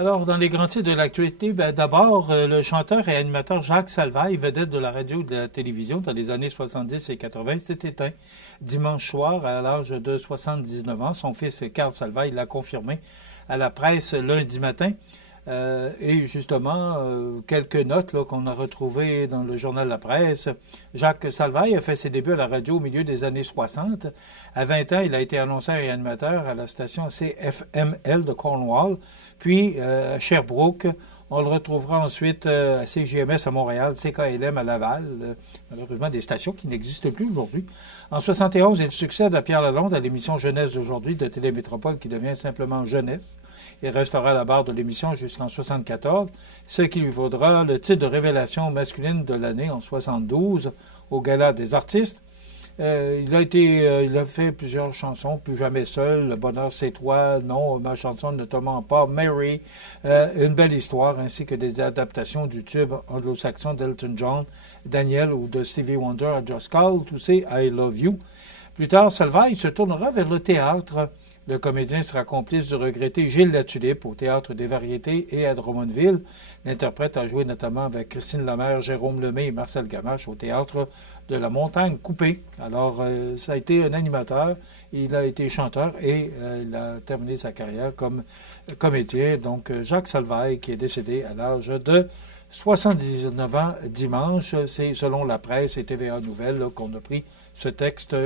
Alors, dans les grands titres de l'actualité, d'abord, le chanteur et animateur Jacques Salvaille, vedette de la radio et de la télévision dans les années 70 et 80, s'est éteint dimanche soir à l'âge de 79 ans. Son fils Carl Salvaille l'a confirmé à la presse lundi matin. Et justement, quelques notes qu'on a retrouvées dans le journal La Presse. Jacques Salvaille a fait ses débuts à la radio au milieu des années 60. À 20 ans, il a été annonceur et animateur à la station CFML de Cornwall, puis à Sherbrooke. On le retrouvera ensuite à CJMS à Montréal, CKLM à Laval, malheureusement des stations qui n'existent plus aujourd'hui. En 71, il succède à Pierre Lalonde à l'émission Jeunesse d'aujourd'hui de Télémétropole qui devient simplement Jeunesse. Il restera à la barre de l'émission jusqu'en 74, ce qui lui vaudra le titre de révélation masculine de l'année en 72 au Gala des artistes. Il a fait plusieurs chansons, Plus jamais seul, Le bonheur c'est toi, Non, ma chanson ne te ment pas, Mary, Une belle histoire, ainsi que des adaptations du tube anglo-saxon d'Elton John, Daniel ou de Stevie Wonder à Just Call, tout c'est I Love You. Plus tard, Salvaille se tournera vers le théâtre. Le comédien sera complice du regretté Gilles Latulippe au Théâtre des Variétés et à Drummondville. L'interprète a joué notamment avec Christine Lemère, Jérôme Lemay et Marcel Gamache au Théâtre de la Montagne Coupée. Alors, ça a été un animateur, il a été chanteur et il a terminé sa carrière comme comédien. Donc, Jacques Salvaille, qui est décédé à l'âge de 79 ans dimanche. C'est selon la presse et TVA Nouvelles qu'on a pris ce texte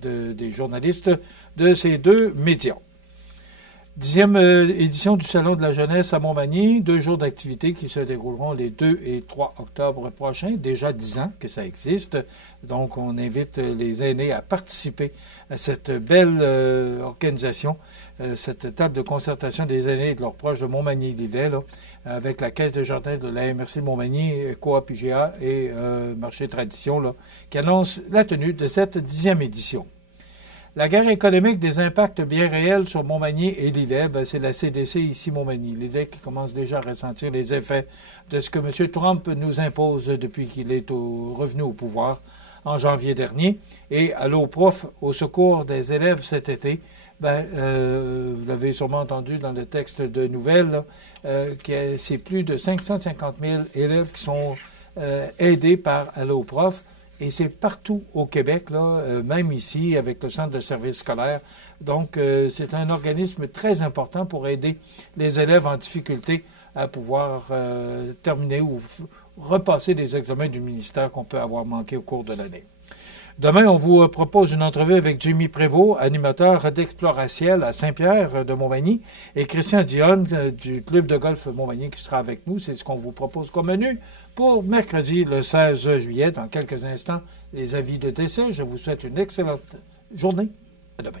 des journalistes de ces deux médias. 10e édition du Salon de la jeunesse à Montmagny, 2 jours d'activité qui se dérouleront les 2 et 3 octobre prochains. Déjà 10 ans que ça existe, donc on invite les aînés à participer à cette belle organisation, cette table de concertation des aînés et de leurs proches de Montmagny-Lillet, avec la Caisse de jardin de la MRC de Montmagny, Coop IGA et Marché Tradition, qui annonce la tenue de cette 10e édition. La gage économique des impacts bien réels sur Montmagny et Lillet, c'est la CDC ici Montmagny. Lillet qui commence déjà à ressentir les effets de ce que M. Trump nous impose depuis qu'il est revenu au pouvoir en janvier dernier. Et Allo Prof, au secours des élèves cet été, vous l'avez sûrement entendu dans le texte de nouvelles, que c'est plus de 550 000 élèves qui sont aidés par Allo Prof. Et c'est partout au Québec, même ici, avec le Centre de services scolaires. Donc, c'est un organisme très important pour aider les élèves en difficulté à pouvoir terminer ou repasser des examens du ministère qu'on peut avoir manqué au cours de l'année. Demain, on vous propose une entrevue avec Jimmy Prévost, animateur d'Exploratiel à Saint-Pierre de Montmagny, et Christian Dionne du Club de golf Montmagny qui sera avec nous. C'est ce qu'on vous propose comme menu pour mercredi le 16 juillet. Dans quelques instants, les avis de décès. Je vous souhaite une excellente journée. À demain.